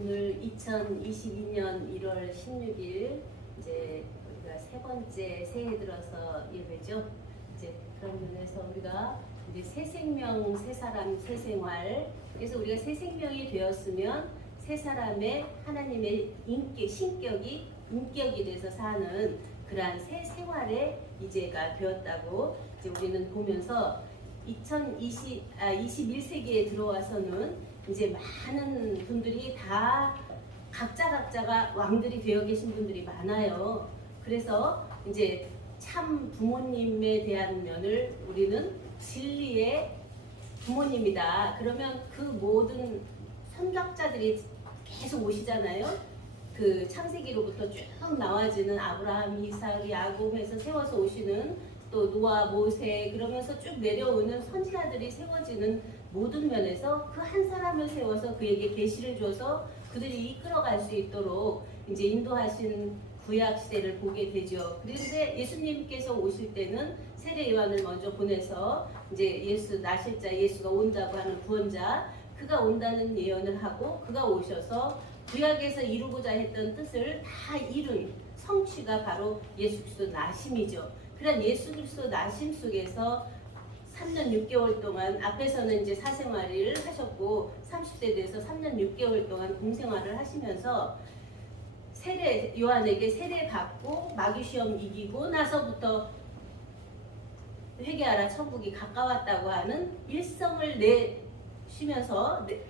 오늘 2022년 1월 16일 이제 우리가 세 번째 새해 들어서 예배죠. 이제 그런 면에서 우리가 이제 새 생명, 새 사람, 새 생활. 그래서 우리가 새 생명이 되었으면 새 사람의 하나님의 인격이 돼서 사는 그러한 새 생활의 이제가 되었다고 이제 우리는 보면서 21세기에 들어와서는 이제 많은 분들이 다 각자가 왕들이 되어 계신 분들이 많아요. 그래서 이제 참 부모님에 대한 면을 우리는 진리의 부모님이다. 그러면 그 모든 선각자들이 계속 오시잖아요. 그 창세기로부터 쭉 나와지는 아브라함, 이삭, 야곱 해서 세워서 오시는 또 노아, 모세 그러면서 쭉 내려오는 선지자들이 세워지는 모든 면에서 그 한 사람을 세워서 그에게 계시를 줘서 그들이 이끌어갈 수 있도록 이제 인도하신 구약 시대를 보게 되죠. 그런데 예수님께서 오실 때는 세례 요한을 먼저 보내서 이제 예수 나실 자 예수가 온다고 하는 구원자 그가 온다는 예언을 하고 그가 오셔서 구약에서 이루고자 했던 뜻을 다 이룬 성취가 바로 예수 그리스도 나심이죠. 그런 예수 그리스도 나심 속에서 3년 6개월 동안 앞에서는 이제 사생활을 하셨고 30대 돼서 3년 6개월 동안 공생활을 하시면서 세례 요한에게 세례 받고 마귀 시험 이기고 나서부터 회개하라 천국이 가까웠다고 하는 일성을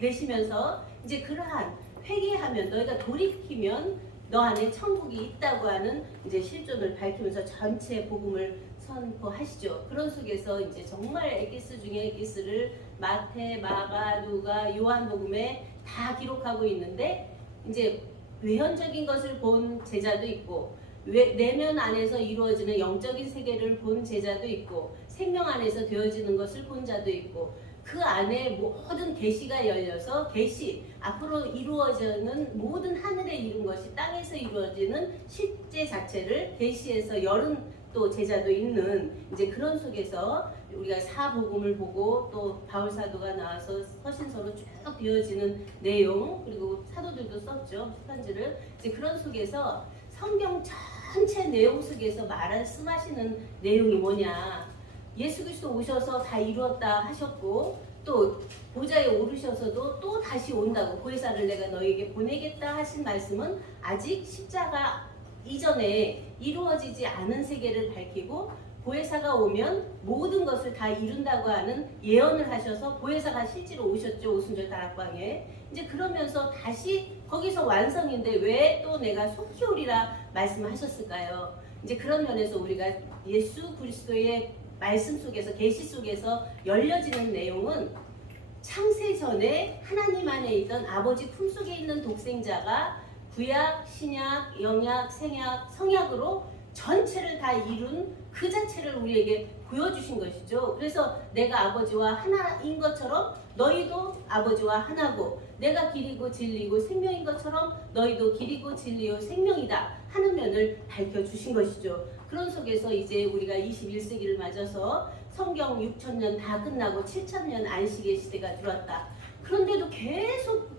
내시면서 이제 그러한 회개하면 너희가 돌이키면 너 안에 천국이 있다고 하는 이제 실존을 밝히면서 전체 복음을 선포하시죠. 그런 속에서 이제 정말 에기스 중에 에기스를 마태, 마가, 누가, 요한복음에 다 기록하고 있는데 이제 외현적인 것을 본 제자도 있고 내면 안에서 이루어지는 영적인 세계를 본 제자도 있고 생명 안에서 되어지는 것을 본 자도 있고 그 안에 모든 계시가 열려서 계시 앞으로 이루어지는 모든 하늘에 이룬 것이 땅에서 이루어지는 실제 자체를 계시에서 열은 또 제자도 있는 이제 그런 속에서 우리가 사복음을 보고 또 바울 사도가 나와서 서신서로 쭉 되어지는 내용 그리고 사도들도 썼죠 편지를 이제 그런 속에서 성경 전체 내용 속에서 말씀하시는 내용이 뭐냐 예수 그리스도 오셔서 다 이루었다 하셨고 또 보좌에 오르셔서도 또 다시 온다고 보혜사를 내가 너에게 보내겠다 하신 말씀은 아직 십자가 이전에 이루어지지 않은 세계를 밝히고 보혜사가 오면 모든 것을 다 이룬다고 하는 예언을 하셔서 보혜사가 실제로 오셨죠. 오순절 다락방에. 이제 그러면서 다시 거기서 완성인데 왜 또 내가 속히 오리라 말씀하셨을까요? 이제 그런 면에서 우리가 예수 그리스도의 말씀 속에서 계시 속에서 열려지는 내용은 창세 전에 하나님 안에 있던 아버지 품속에 있는 독생자가 구약, 신약, 영약, 생약, 성약으로 전체를 다 이룬 그 자체를 우리에게 보여주신 것이죠. 그래서 내가 아버지와 하나인 것처럼 너희도 아버지와 하나고 내가 길이고 진리고 생명인 것처럼 너희도 길이고 진리요 생명이다 하는 면을 밝혀주신 것이죠. 그런 속에서 이제 우리가 21세기를 맞아서 성경 6,000년 다 끝나고 7,000년 안식의 시대가 들어왔다. 그런데도 계속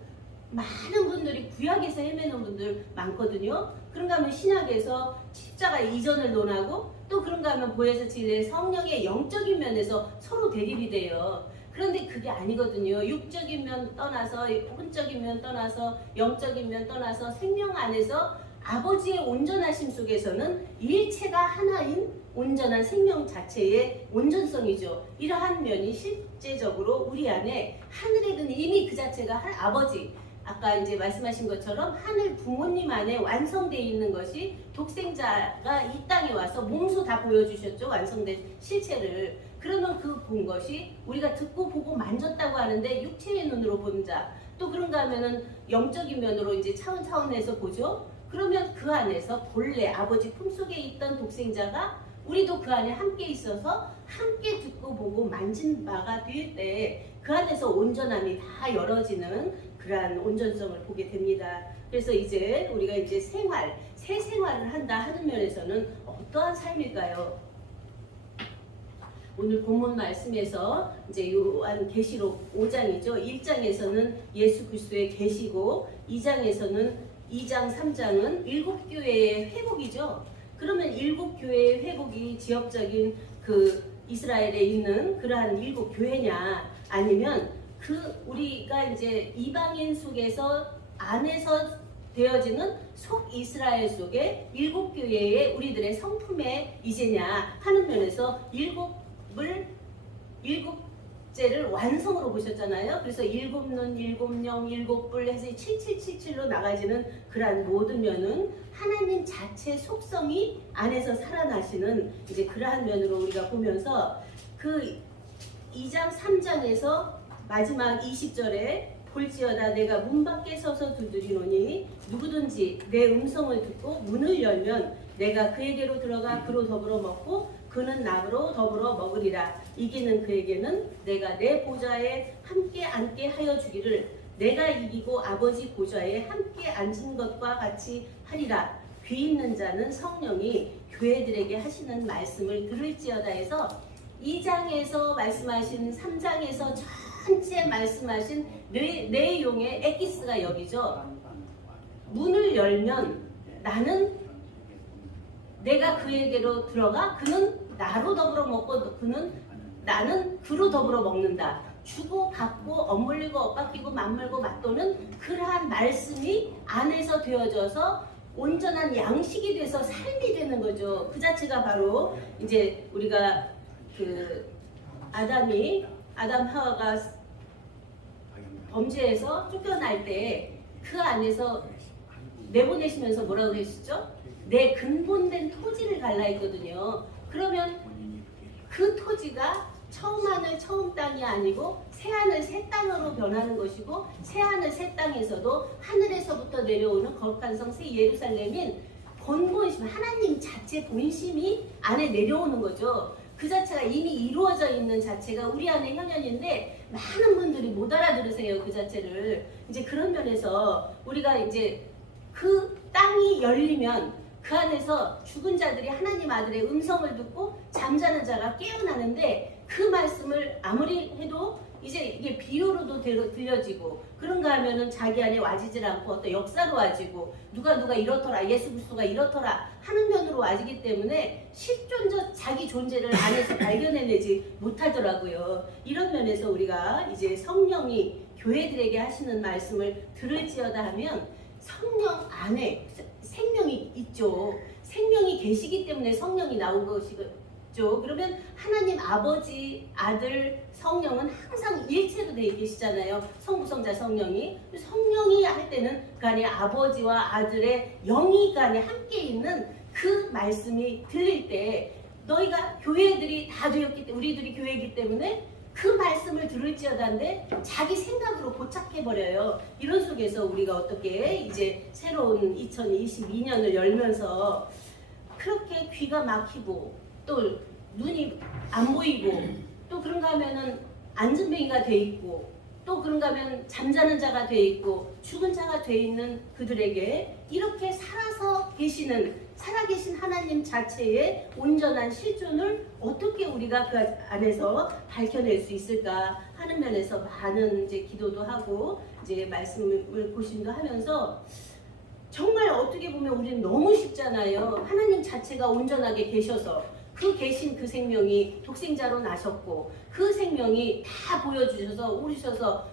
많은 분들이 구약에서 헤매는 분들 많거든요. 그런가 하면 신약에서 십자가 이전을 논하고 또 그런가 하면 보혜사 진리의 성령의 영적인 면에서 서로 대립이 돼요. 그런데 그게 아니거든요. 육적인 면 떠나서 혼적인 면 떠나서 영적인 면 떠나서 생명 안에서 아버지의 온전하심 속에서는 일체가 하나인 온전한 생명 자체의 온전성이죠. 이러한 면이 실제적으로 우리 안에 하늘에는 이미 그 자체가 아버지 아까 이제 말씀하신 것처럼 하늘 부모님 안에 완성되어 있는 것이 독생자가 이 땅에 와서 몸소 다 보여주셨죠. 완성된 실체를. 그러면 그 본 것이 우리가 듣고 보고 만졌다고 하는데 육체의 눈으로 본 자. 또 그런가 하면은 영적인 면으로 이제 차원에서 보죠. 그러면 그 안에서 본래 아버지 품속에 있던 독생자가 우리도 그 안에 함께 있어서 함께 듣고 보고 만진 바가 될 때 그 안에서 온전함이 다 열어지는 그러한 온전성을 보게 됩니다. 그래서 이제 우리가 이제 새 생활을 한다 하는 면에서는 어떠한 삶일까요? 오늘 본문 말씀에서 이제 요한계시록 5장이죠. 1장에서는 예수 그리스도의 계시고 2장에서는 2장 3장은 7교회의 회복이죠. 그러면 7교회의 회복이 지역적인 그 이스라엘에 있는 그러한 7교회냐, 아니면 그 우리가 이제 이방인 속에서 안에서 되어지는 속 이스라엘 속의 7교회의 우리들의 성품의 이제냐 하는 면에서 일곱째를 완성으로 보셨잖아요. 그래서 7눈, 7영, 7뿔 해서 7777로 나가지는 그러한 모든 면은 하나님 자체 속성이 안에서 살아나시는 이제 그러한 면으로 우리가 보면서 그 2장 3장에서 마지막 20절에 볼지어다 내가 문 밖에 서서 두드리노니 누구든지 내 음성을 듣고 문을 열면 내가 그에게로 들어가 그로 더불어 먹고 그는 나로 더불어 먹으리라. 이기는 그에게는 내가 내 보좌에 함께 앉게 하여 주기를 내가 이기고 아버지 보좌에 함께 앉은 것과 같이 하리라. 귀 있는 자는 성령이 교회들에게 하시는 말씀을 들을지어다 해서 2장에서 말씀하신 3장에서 전체 말씀하신 내용의 에기스가 여기죠. 문을 열면 나는 내가 그에게로 들어가 그는 나로 더불어 먹고 나는 그로 더불어 먹는다. 주고 받고 엇물리고 엇바뀌고 맞물고 맞도는 그러한 말씀이 안에서 되어져서 온전한 양식이 돼서 삶이 되는 거죠. 그 자체가 바로 이제 우리가 그 아담 하와가 범죄에서 쫓겨날 때 그 안에서 내보내시면서 뭐라고 했었죠? 내 근본된 토지를 갈라 했거든요. 그러면 그 토지가 처음 하늘 처음 땅이 아니고 새 하늘 새 땅으로 변하는 것이고 새 하늘 새 땅에서도 하늘에서부터 내려오는 거룩한 성 새 예루살렘인 본심이 하나님 자체 본심이 안에 내려오는 거죠. 그 자체가 이미 이루어져 있는 자체가 우리 안에 현현인데 많은 분들이 못 알아들으세요. 그 자체를. 이제 그런 면에서 우리가 이제 그 땅이 열리면 그 안에서 죽은 자들이 하나님 아들의 음성을 듣고 잠자는 자가 깨어나는데 그 말씀을 아무리 해도 이제 이게 비유로도 들려지고 그런가 하면은 자기 안에 와지질 않고 어떤 역사로 와지고 누가 이렇더라 예수 그리스도가 이렇더라 하는 면으로 와지기 때문에 실존적 자기 존재를 안에서 발견해내지 못하더라고요. 이런 면에서 우리가 이제 성령이 교회들에게 하시는 말씀을 들을지어다 하면 성령 안에 생명이 있죠. 생명이 계시기 때문에 성령이 나온 것이죠. 그러면 하나님 아버지, 아들, 성령은 항상 일체로 되어 계시잖아요. 성부성자 성령이. 성령이 할 때는 그 안에 아버지와 아들의 영이 그 안에 함께 있는 그 말씀이 들릴 때 너희가 교회들이 다 되었기 때문에 우리들이 교회이기 때문에 그 말씀을 들을지어다인데 자기 생각으로 고착해버려요. 이런 속에서 우리가 어떻게 이제 새로운 2022년을 열면서 그렇게 귀가 막히고 또 눈이 안 보이고 또 그런가 하면은 안진뱅이가 돼 있고 또 그런가 하면 잠자는 자가 돼 있고 죽은 자가 돼 있는 그들에게 이렇게 살아계신 하나님 자체의 온전한 실존을 어떻게 우리가 그 안에서 밝혀낼 수 있을까 하는 면에서 많은 이제 기도도 하고 이제 말씀을 고심도 하면서 정말 어떻게 보면 우리는 너무 쉽잖아요. 하나님 자체가 온전하게 계셔서 그 계신 그 생명이 독생자로 나셨고 그 생명이 다 보여주셔서 오르셔서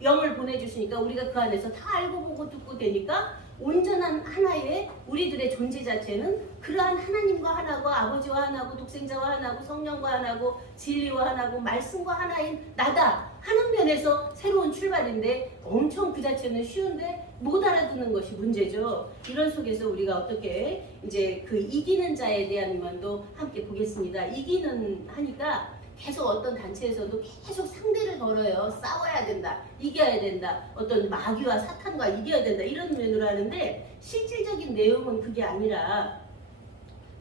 영을 보내주시니까 우리가 그 안에서 다 알고 보고 듣고 되니까 온전한 하나의 우리들의 존재 자체는 그러한 하나님과 하나고 아버지와 하나고 독생자와 하나고 성령과 하나고 진리와 하나고 말씀과 하나인 나다 하는 면에서 새로운 출발인데 엄청 그 자체는 쉬운데 못 알아듣는 것이 문제죠. 이런 속에서 우리가 어떻게 이제 그 이기는 자에 대한 면도 함께 보겠습니다. 이기는 하니까 계속 어떤 단체에서도 계속 상대를 걸어요. 싸워야 된다. 이겨야 된다. 어떤 마귀와 사탄과 이겨야 된다. 이런 면으로 하는데 실질적인 내용은 그게 아니라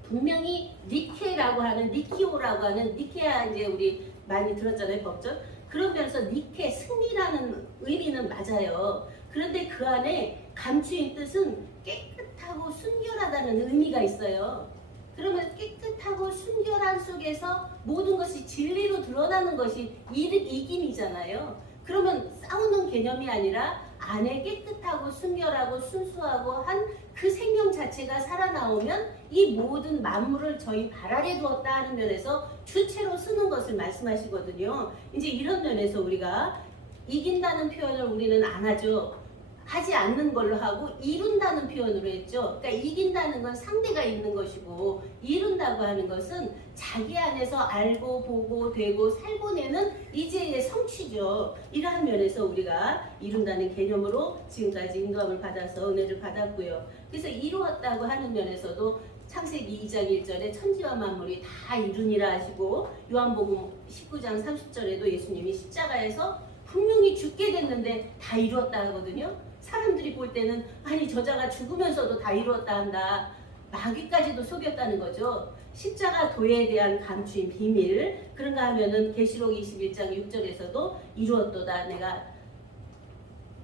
분명히 니케라고 하는 니키오라고 하는 니케아 이제 우리 많이 들었잖아요. 법전. 그러면서 니케 승리라는 의미는 맞아요. 그런데 그 안에 감추인 뜻은 깨끗하고 순결하다는 의미가 있어요. 그러면 깨끗하고 순결한 속에서 모든 것이 진리로 드러나는 것이 이김이잖아요. 그러면 싸우는 개념이 아니라 안에 깨끗하고 순결하고 순수하고 한 그 생명 자체가 살아나오면 이 모든 만물을 저희 발 아래 두었다 하는 면에서 주체로 쓰는 것을 말씀하시거든요. 이제 이런 면에서 우리가 이긴다는 표현을 우리는 안 하죠. 하지 않는 걸로 하고 이룬다는 표현으로 했죠. 그러니까 이긴다는 건 상대가 있는 것이고 이룬다고 하는 것은 자기 안에서 알고 보고 되고 살고 내는 이제의 성취죠. 이러한 면에서 우리가 이룬다는 개념으로 지금까지 인도함을 받아서 은혜를 받았고요. 그래서 이루었다고 하는 면에서도 창세기 2장 1절에 천지와 만물이 다 이루니라 하시고 요한복음 19장 30절에도 예수님이 십자가에서 분명히 죽게 됐는데 다 이루었다 하거든요. 사람들이 볼 때는 아니 저자가 죽으면서도 다 이루었다 한다. 마귀까지도 속였다는 거죠. 십자가 도에 대한 감추인 비밀. 그런가 하면은 계시록 21장 6절에서도 이루었도다. 내가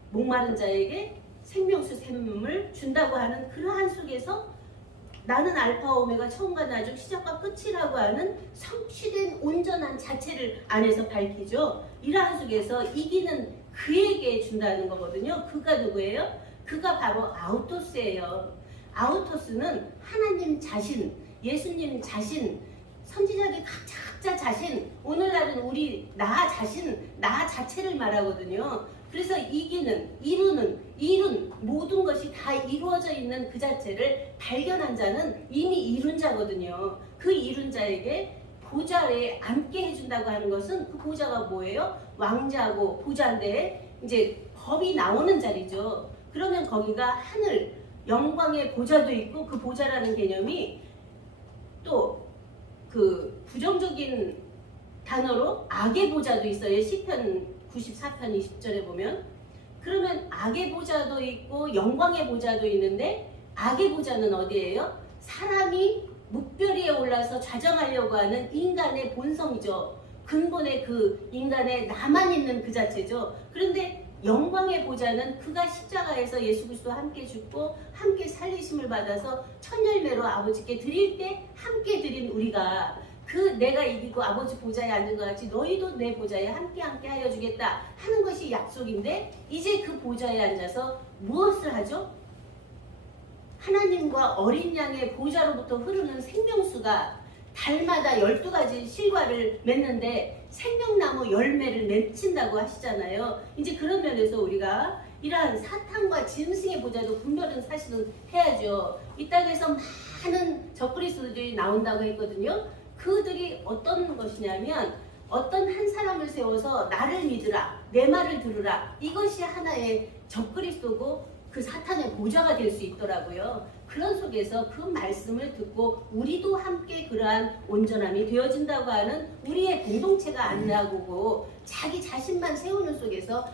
목마른 자에게 생명수 샘물 준다고 하는 그러한 속에서 나는 알파 오메가 처음과 나중 시작과 끝이라고 하는 성취된 온전한 자체를 안에서 밝히죠. 이러한 속에서 이기는 그에게 준다는 거거든요. 그가 누구예요? 그가 바로 아우토스예요. 아우토스는 하나님 자신, 예수님 자신, 선지자들 각자 자신, 오늘날은 우리 나 자신, 나 자체를 말하거든요. 그래서 이기는, 이룬 모든 것이 다 이루어져 있는 그 자체를 발견한 자는 이미 이룬 자거든요. 그 이룬 자에게 보좌에 앉게 해준다고 하는 것은 그 보좌가 뭐예요? 왕자고 보좌인데 이제 법이 나오는 자리죠. 그러면 거기가 하늘, 영광의 보좌도 있고 그 보좌라는 개념이 또 그 부정적인 단어로 악의 보좌도 있어요. 시편 94편 20절에 보면. 그러면 악의 보좌도 있고 영광의 보좌도 있는데 악의 보좌는 어디예요? 사람이 묵별 위에 올라서 좌정하려고 하는 인간의 본성이죠. 근본의 그 인간의 나만 있는 그 자체죠. 그런데 영광의 보좌는 그가 십자가에서 예수 그리스도와 함께 죽고 함께 살리심을 받아서 첫 열매로 아버지께 드릴 때 함께 드린 우리가 그 내가 이기고 아버지 보좌에 앉은 것 같이 너희도 내 보좌에 함께 하여 주겠다 하는 것이 약속인데 이제 그 보좌에 앉아서 무엇을 하죠? 하나님과 어린 양의 보좌로부터 흐르는 생명수가 달마다 12가지 실과를 맺는데 생명나무 열매를 맺힌다고 하시잖아요. 이제 그런 면에서 우리가 이러한 사탄과 짐승의 보좌도 분별은 사실은 해야죠. 이 땅에서 많은 적그리스도들이 나온다고 했거든요. 그들이 어떤 것이냐면 어떤 한 사람을 세워서 나를 믿으라, 내 말을 들으라. 이것이 하나의 적그리스도고 그 사탄의 보좌가 될 수 있더라고요. 그런 속에서 그 말씀을 듣고 우리도 함께 그러한 온전함이 되어진다고 하는 우리의 공동체가 안 나오고 자기 자신만 세우는 속에서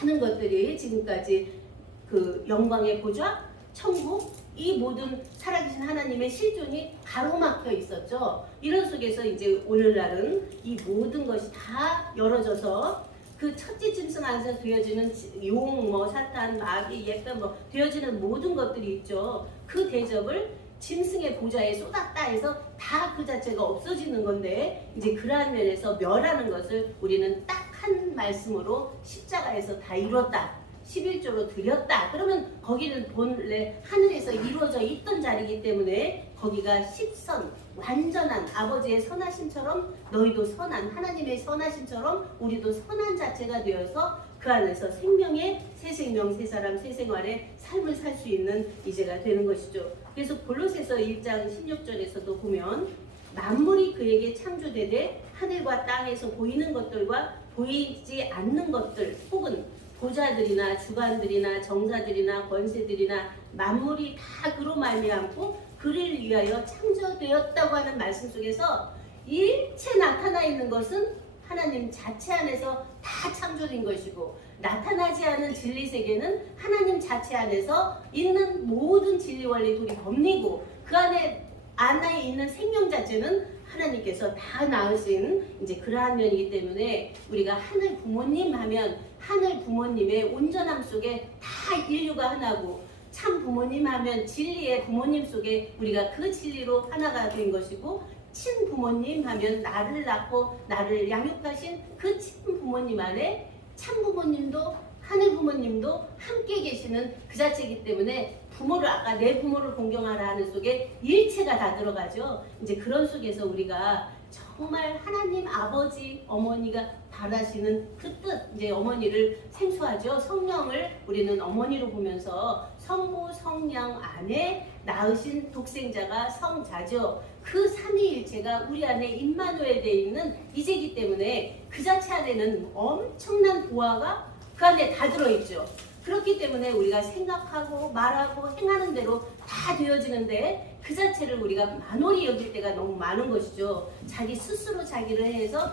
많은 것들이 지금까지 그 영광의 보좌, 천국, 이 모든 살아계신 하나님의 실존이 가로막혀 있었죠. 이런 속에서 이제 오늘날은 이 모든 것이 다 열어져서 그 첫째 짐승 안에서 되어지는 용, 사탄, 마귀, 예편 되어지는 모든 것들이 있죠. 그 대접을 짐승의 보좌에 쏟았다 해서 다 그 자체가 없어지는 건데 이제 그러한 면에서 멸하는 것을 우리는 딱 한 말씀으로 십자가에서 다 이뤘다. 11조로 드렸다. 그러면 거기는 본래 하늘에서 이루어져 있던 자리이기 때문에 거기가 십선, 완전한 아버지의 선하심처럼 너희도 선한 하나님의 선하심처럼 우리도 선한 자체가 되어서 그 안에서 생명의 새 생명, 새 사람, 새 생활의 삶을 살 수 있는 이제가 되는 것이죠. 그래서 골로새서 1장 16절에서도 보면 만물이 그에게 창조되되 하늘과 땅에서 보이는 것들과 보이지 않는 것들 혹은 보좌들이나 주관들이나 정사들이나 권세들이나 만물이 다 그로 말미암고 그를 위하여 창조되었다고 하는 말씀 속에서 일체 나타나 있는 것은 하나님 자체 안에서 다 창조된 것이고 나타나지 않은 진리 세계는 하나님 자체 안에서 있는 모든 진리 원리 도리 법리고 그 안에 있는 생명 자체는 하나님께서 다 낳으신 이제 그러한 면이기 때문에 우리가 하늘 부모님 하면 하늘 부모님의 온전함 속에 다 인류가 하나고 참 부모님 하면 진리의 부모님 속에 우리가 그 진리로 하나가 된 것이고, 친부모님 하면 나를 낳고 나를 양육하신 그 친부모님 안에 참부모님도 하늘 부모님도 함께 계시는 그 자체이기 때문에 부모를, 아까 내 부모를 공경하라 하는 속에 일체가 다 들어가죠. 이제 그런 속에서 우리가 정말 하나님 아버지 어머니가 바라시는 그 뜻, 이제 어머니를 생소하죠. 성령을 우리는 어머니로 보면서 성부 성령 안에 낳으신 독생자가 성자죠. 그 삼위일체가 우리 안에 임마누엘 되어 있는 이제기 때문에 그 자체 안에는 엄청난 보화가 그 안에 다 들어있죠. 그렇기 때문에 우리가 생각하고 말하고 행하는 대로 다 되어지는데 그 자체를 우리가 만홀히 여길 때가 너무 많은 것이죠. 자기 스스로 자기를 해서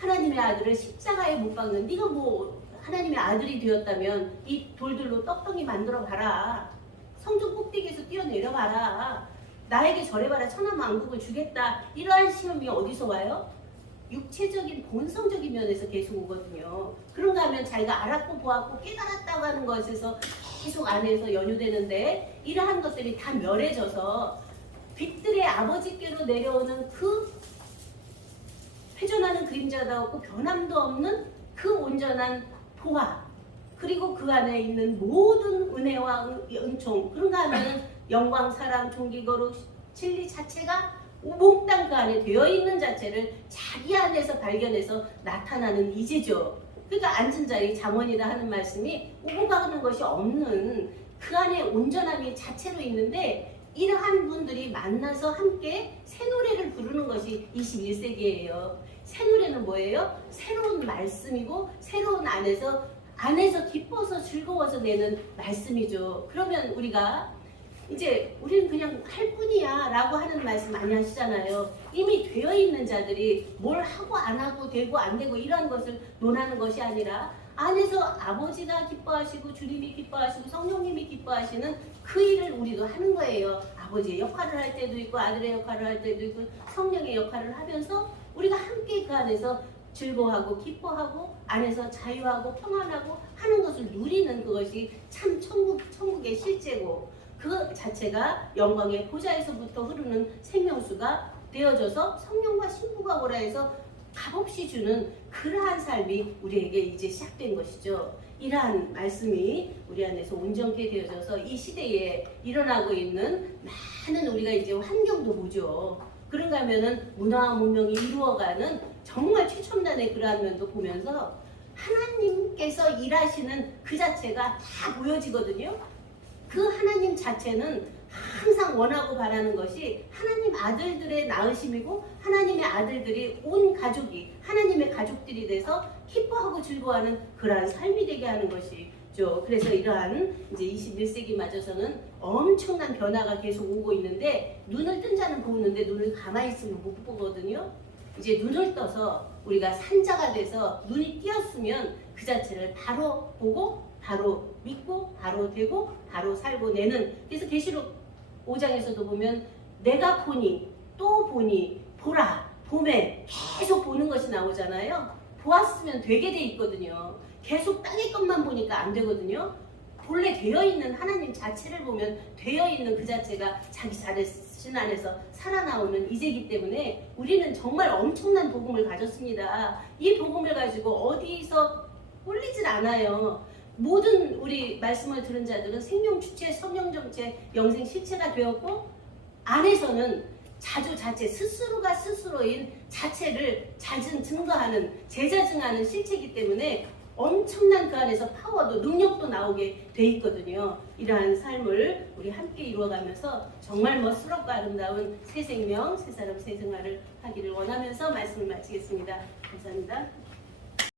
하나님의 아들을 십자가에 못 박는, 네가 뭐 하나님의 아들이 되었다면 이 돌들로 떡덩이 만들어 봐라. 성전 꼭대기에서 뛰어내려 봐라. 나에게 절해봐라. 천하만국을 주겠다. 이러한 시험이 어디서 와요? 육체적인 본성적인 면에서 계속 오거든요. 그런가 하면 자기가 알았고 보았고 깨달았다고 하는 것에서 계속 안에서 연유되는데, 이러한 것들이 다 멸해져서 빛들의 아버지께로 내려오는 그 회전하는 그림자도 없고 변함도 없는 그 온전한 보화, 그리고 그 안에 있는 모든 은혜와 은총, 그런가 하면 영광, 사랑, 존귀, 거룩, 진리 자체가 몽땅 그 안에 되어 있는 자체를 자기 안에서 발견해서 나타나는 이제죠. 그러니까 앉은 자리 장원이다 하는 말씀이 오고 가는 것이 없는 그 안에 온전함이 자체로 있는데, 이러한 분들이 만나서 함께 새 노래를 부르는 것이 21세기예요. 새 노래는 뭐예요? 새로운 말씀이고 새로운 안에서 기뻐서 즐거워서 내는 말씀이죠. 그러면 우리가 이제 우리는 그냥 할 뿐이야 라고 하는 말씀 많이 하시잖아요. 이미 되어 있는 자들이 뭘 하고 안 하고 되고 안 되고 이러한 것을 논하는 것이 아니라 안에서 아버지가 기뻐하시고 주님이 기뻐하시고 성령님이 기뻐하시는 그 일을 우리도 하는 거예요. 아버지의 역할을 할 때도 있고 아들의 역할을 할 때도 있고 성령의 역할을 하면서 우리가 함께 그 안에서 즐거워하고 기뻐하고 안에서 자유하고 평안하고 하는 것을 누리는 그것이 참 천국의 실제고, 그 자체가 영광의 보좌에서부터 흐르는 생명수가 되어져서 성령과 신부가 오라 해서 값없이 주는 그러한 삶이 우리에게 이제 시작된 것이죠. 이러한 말씀이 우리 안에서 온전케 되어져서 이 시대에 일어나고 있는 많은 우리가 이제 환경도 보죠. 그런가 하면은 문화와 문명이 이루어가는 정말 최첨단의 그러한 면도 보면서 하나님께서 일하시는 그 자체가 다 보여지거든요. 그 하나님 자체는 항상 원하고 바라는 것이 하나님 아들들의 낳으심이고, 하나님의 아들들이 온 가족이 하나님의 가족들이 돼서 기뻐하고 즐거워하는 그러한 삶이 되게 하는 것이죠. 그래서 이러한 이제 21세기 맞아서는 엄청난 변화가 계속 오고 있는데, 눈을 뜬 자는 보는데 눈을 가만히 있으면 못 보거든요. 이제 눈을 떠서 우리가 산자가 돼서 눈이 띄었으면 그 자체를 바로 보고 바로 믿고 바로 되고 바로 살고 내는. 그래서 계시록 5장에서도 보면 내가 보니 또 보니 보라 봄에 계속 보는 것이 나오잖아요. 보았으면 되게 돼 있거든요. 계속 땅의 것만 보니까 안 되거든요. 본래 되어 있는 하나님 자체를 보면 되어 있는 그 자체가 자기 자신 안에서 살아나오는 이제기 때문에 우리는 정말 엄청난 복음을 가졌습니다. 이 복음을 가지고 어디서 홀리질 않아요. 모든 우리 말씀을 들은 자들은 생명 주체, 성령 정체, 영생 실체가 되었고, 안에서는 자주 자체, 스스로가 스스로인 자체를 잦은 증거하는, 제자증하는 실체이기 때문에 엄청난 그 안에서 파워도 능력도 나오게 돼 있거든요. 이러한 삶을 우리 함께 이루어가면서 정말 멋스럽고 아름다운 새 생명, 새 사람, 새 생활을 하기를 원하면서 말씀을 마치겠습니다. 감사합니다.